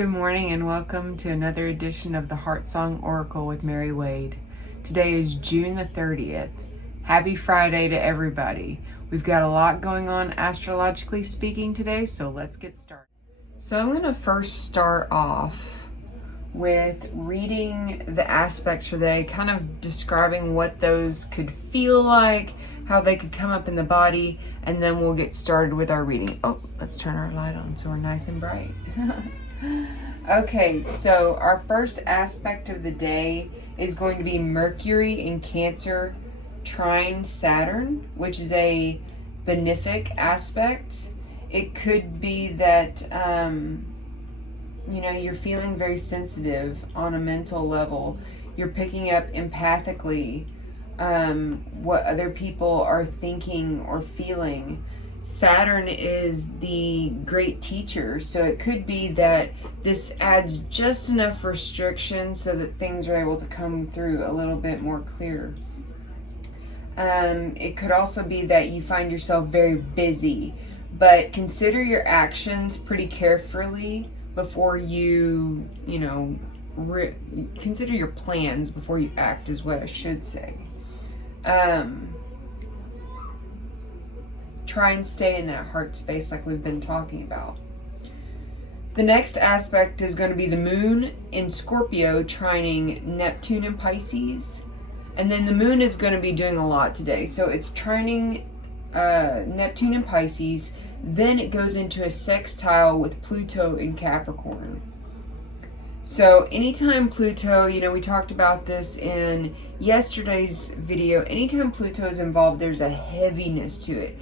good morning, and welcome to another edition of the Heartsong Oracle with Mary Wade. Today is June the 30th. Happy Friday to everybody. We've got a lot going on astrologically speaking today, so let's get started. So I'm going to first start off with reading the aspects for the day, kind of describing what those could feel like, how they could come up in the body, and then we'll get started with our reading. Oh, let's turn our light on so we're nice and bright. Okay, so our first aspect of the day is going to be Mercury in Cancer trine Saturn, which is a benefic aspect. It could be that you're feeling very sensitive on a mental level. You're picking up empathically what other people are thinking or feeling. Saturn is the great teacher, so it could be that this adds just enough restriction so that things are able to come through a little bit more clear. It could also be that you find yourself very busy, but consider your actions pretty carefully before you consider your plans before you act is what I should say. Try and stay in that heart space like we've been talking about. The next aspect is going to be the moon in Scorpio trining Neptune in Pisces. And then the moon is going to be doing a lot today. So it's trining Neptune in Pisces. Then it goes into a sextile with Pluto in Capricorn. So anytime Pluto, we talked about this in yesterday's video, anytime Pluto is involved, there's a heaviness to it.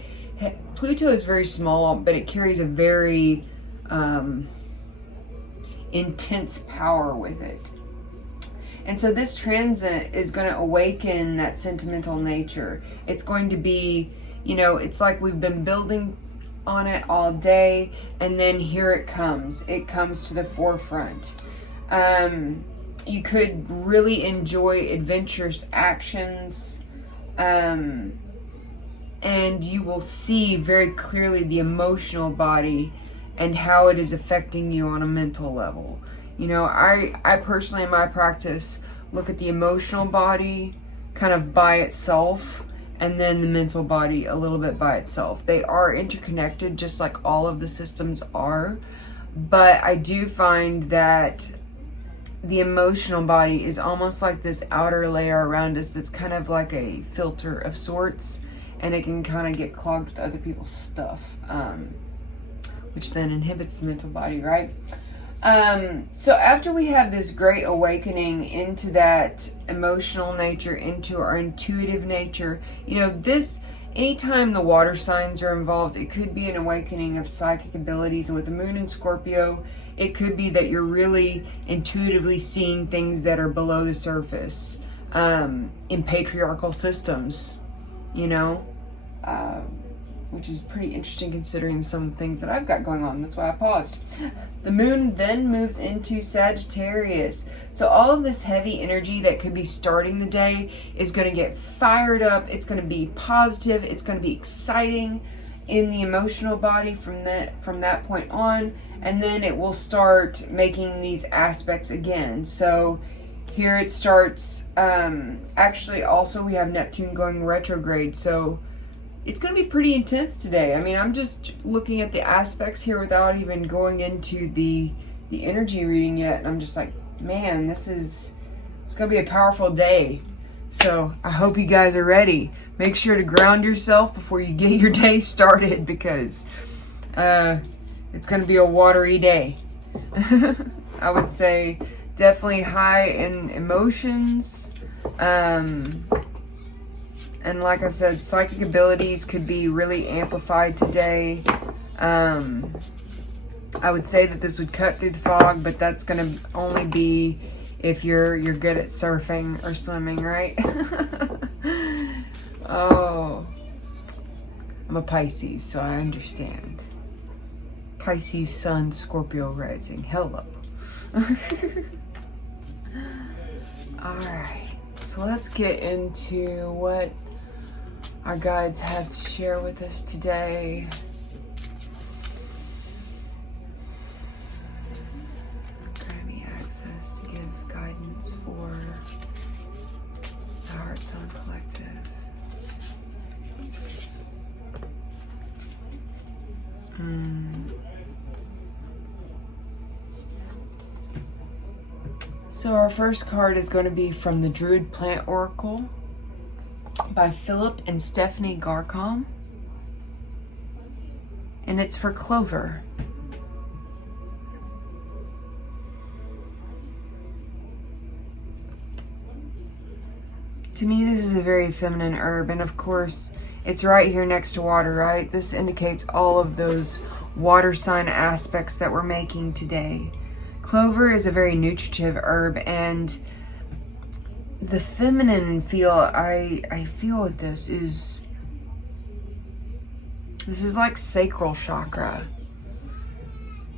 Pluto is very small, but it carries a very intense power with it. And so this transit is going to awaken that sentimental nature. It's going to be, it's like we've been building on it all day, and then here it comes. It comes to the forefront. You could really enjoy adventurous actions, and you will see very clearly the emotional body and how it is affecting you on a mental level. I personally in my practice look at the emotional body kind of by itself and then the mental body a little bit by itself. They are interconnected just like all of the systems are, but I do find that the emotional body is almost like this outer layer around us that's kind of like a filter of sorts, and it can kind of get clogged with other people's stuff, which then inhibits the mental body, right? So after we have this great awakening into that emotional nature, into our intuitive nature, anytime the water signs are involved, it could be an awakening of psychic abilities. And with the moon in Scorpio, it could be that you're really intuitively seeing things that are below the surface, in patriarchal systems, which is pretty interesting considering some of the things that I've got going on. That's why I paused. The moon then moves into Sagittarius. So all of this heavy energy that could be starting the day is going to get fired up. It's going to be positive. It's going to be exciting in the emotional body from that point on. And then it will start making these aspects again. So here it starts, actually also we have Neptune going retrograde. So it's going to be pretty intense today. I mean, I'm just looking at the aspects here without even going into the energy reading yet. And I'm just like, man, it's going to be a powerful day. So I hope you guys are ready. Make sure to ground yourself before you get your day started, because it's going to be a watery day. I would say definitely high in emotions. And like I said, psychic abilities could be really amplified today. I would say that this would cut through the fog, but that's going to only be if you're good at surfing or swimming, right? Oh, I'm a Pisces, so I understand. Pisces, Sun, Scorpio rising. Hello. All right, so let's get into what our guides have to share with us today. perspective. So our first card is going to be from the Druid Plant Oracle by Philip and Stephanie Garcom. And it's for clover. To me, this is a very feminine herb, and of course, it's right here next to water, right? This indicates all of those water sign aspects that we're making today. Clover is a very nutritive herb, and the feminine feel I feel with this is like sacral chakra.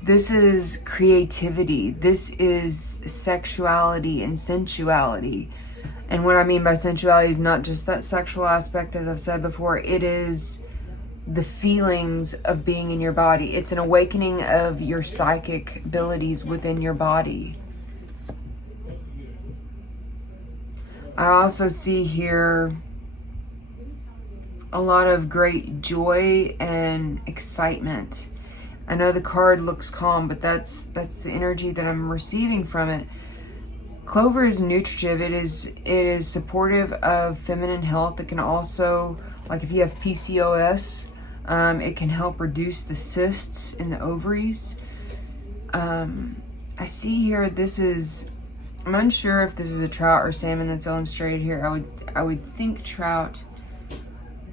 This is creativity. This is sexuality and sensuality. And what I mean by sensuality is not just that sexual aspect, as I've said before. It is the feelings of being in your body. It's an awakening of your psychic abilities within your body. I also see here a lot of great joy and excitement. I know the card looks calm, but that's the energy that I'm receiving from it. Clover is nutritive. It is supportive of feminine health. It can also, like if you have PCOS, it can help reduce the cysts in the ovaries. I see here I'm unsure if this is a trout or salmon that's illustrated here. I would think trout,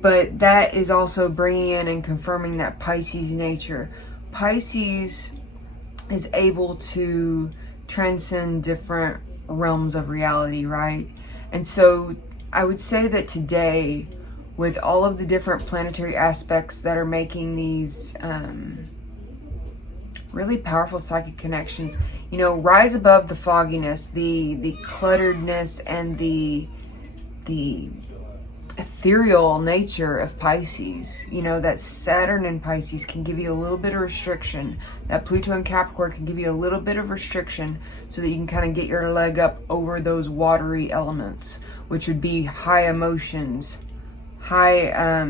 but that is also bringing in and confirming that Pisces nature. Pisces is able to transcend different realms of reality, right? And so I would say that today, with all of the different planetary aspects that are making these really powerful psychic connections, rise above the fogginess, the clutteredness, and the ethereal nature of Pisces. That Saturn in Pisces can give you a little bit of restriction. That Pluto in Capricorn can give you a little bit of restriction so that you can kind of get your leg up over those watery elements, which would be high emotions, high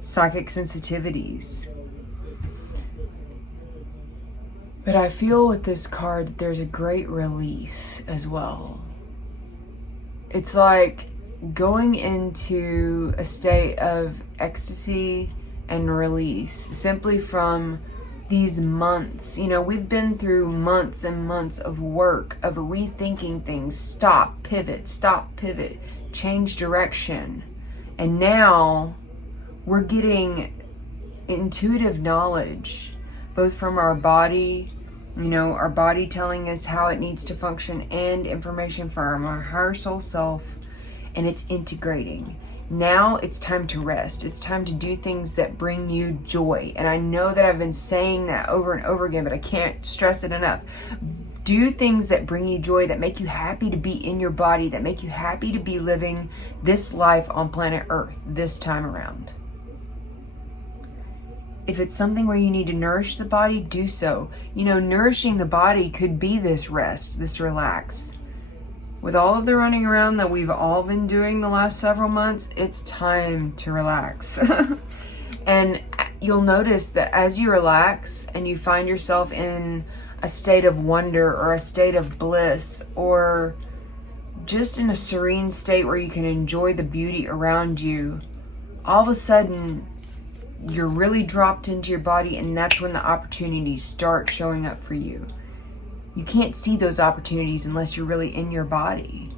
psychic sensitivities. But I feel with this card that there's a great release as well. It's like going into a state of ecstasy and release simply from these months. We've been through months and months of work, of rethinking things, stop, pivot, change direction. And now we're getting intuitive knowledge, both from our body, our body telling us how it needs to function, and information from our higher soul self. And it's integrating. Now it's time to rest. It's time to do things that bring you joy. And I know that I've been saying that over and over again, but I can't stress it enough. Do things that bring you joy, that make you happy to be in your body, that make you happy to be living this life on planet Earth this time around. If it's something where you need to nourish the body, do so. Nourishing the body could be this rest, this relax. With all of the running around that we've all been doing the last several months, it's time to relax. And you'll notice that as you relax and you find yourself in a state of wonder or a state of bliss, or just in a serene state where you can enjoy the beauty around you, all of a sudden you're really dropped into your body, and that's when the opportunities start showing up for you. You can't see those opportunities unless you're really in your body.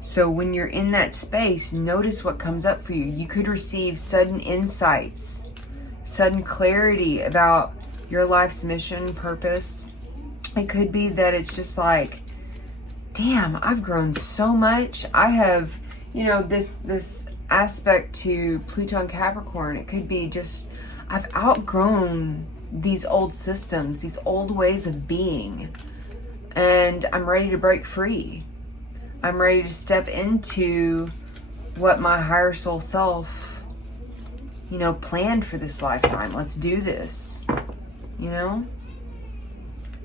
So when you're in that space, notice what comes up for you. You could receive sudden insights, sudden clarity about your life's mission, purpose. It could be that it's just like, damn, I've grown so much. I have, this aspect to Pluto and Capricorn. It could be just, I've outgrown these old systems, these old ways of being, and I'm ready to break free. I'm ready to step into what my higher soul self, planned for this lifetime. Let's do this,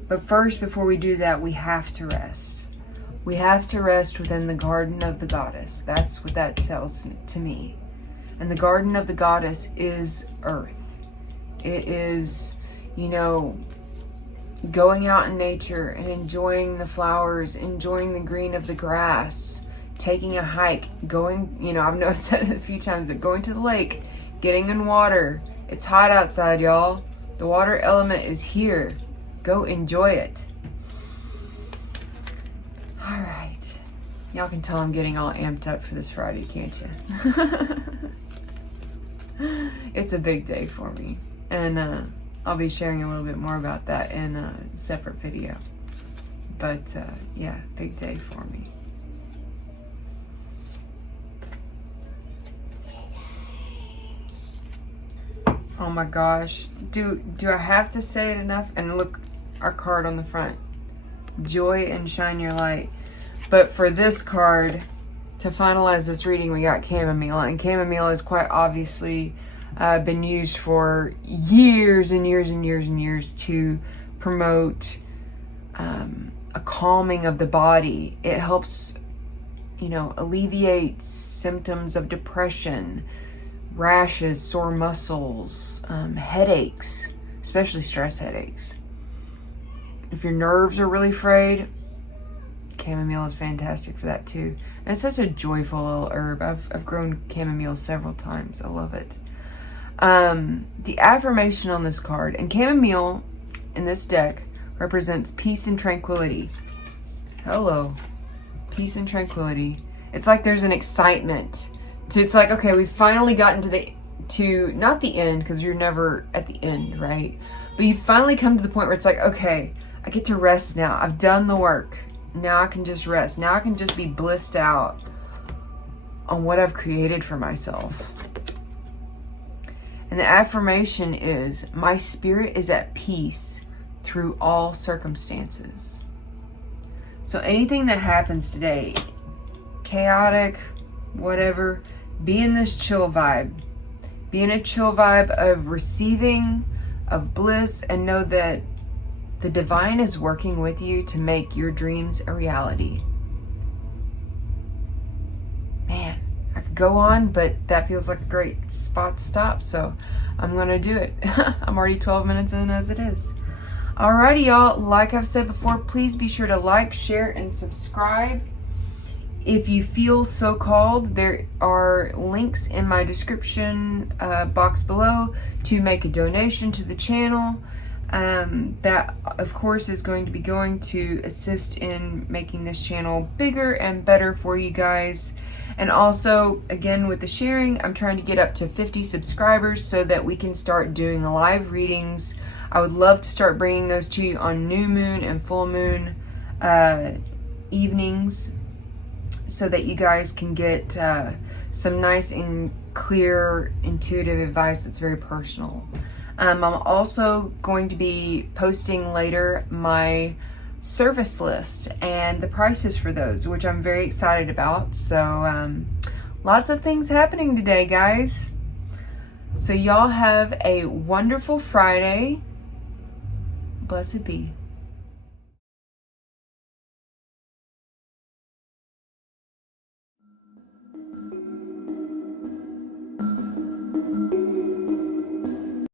But first, before we do that, we have to rest. We have to rest within the garden of the goddess. That's what that tells to me. And the garden of the goddess is earth. It is, you know, going out in nature and enjoying the flowers, enjoying the green of the grass, taking a hike, going, you know, I've noticed that a few times, but going to the lake, getting in water. It's hot outside, y'all. The water element is here. Go enjoy it. All right. Y'all can tell I'm getting all amped up for this Friday, can't you? It's a big day for me. And I'll be sharing a little bit more about that in a separate video. But yeah, big day for me. Oh my gosh. Do I have to say it enough? And look, our card on the front. Joy and shine your light. But for this card, to finalize this reading, we got chamomile. And chamomile is quite obviously been used for years and years and years and years to promote a calming of the body. It helps, you know, alleviate symptoms of depression, rashes, sore muscles, headaches, especially stress headaches. If your nerves are really frayed, chamomile is fantastic for that too. And it's such a joyful little herb. I've grown chamomile several times. I love it. The affirmation on this card, and chamomile in this deck represents peace and tranquility. Hello. Peace and tranquility. It's like there's an excitement. It's like, okay, we've finally gotten to not the end, because you're never at the end, right? But you finally come to the point where it's like, okay, I get to rest now. I've done the work. Now I can just rest. Now I can just be blissed out on what I've created for myself. And the affirmation is, my spirit is at peace through all circumstances. So anything that happens today, chaotic, whatever, be in this chill vibe. Be in a chill vibe of receiving, of bliss, and know that the divine is working with you to make your dreams a reality. Man, I could go on, but that feels like a great spot to stop, so I'm gonna do it. I'm already 12 minutes in as it is. Alrighty, y'all. Like I've said before, please be sure to like, share, and subscribe. If you feel so called, there are links in my description box below to make a donation to the channel. That, of course, is going to be going to assist in making this channel bigger and better for you guys. And also, again, with the sharing, I'm trying to get up to 50 subscribers so that we can start doing live readings. I would love to start bringing those to you on new moon and full moon evenings, so that you guys can get some nice and clear, intuitive advice that's very personal. I'm also going to be posting later my service list and the prices for those, which I'm very excited about. So lots of things happening today, guys. So y'all have a wonderful Friday. Blessed be.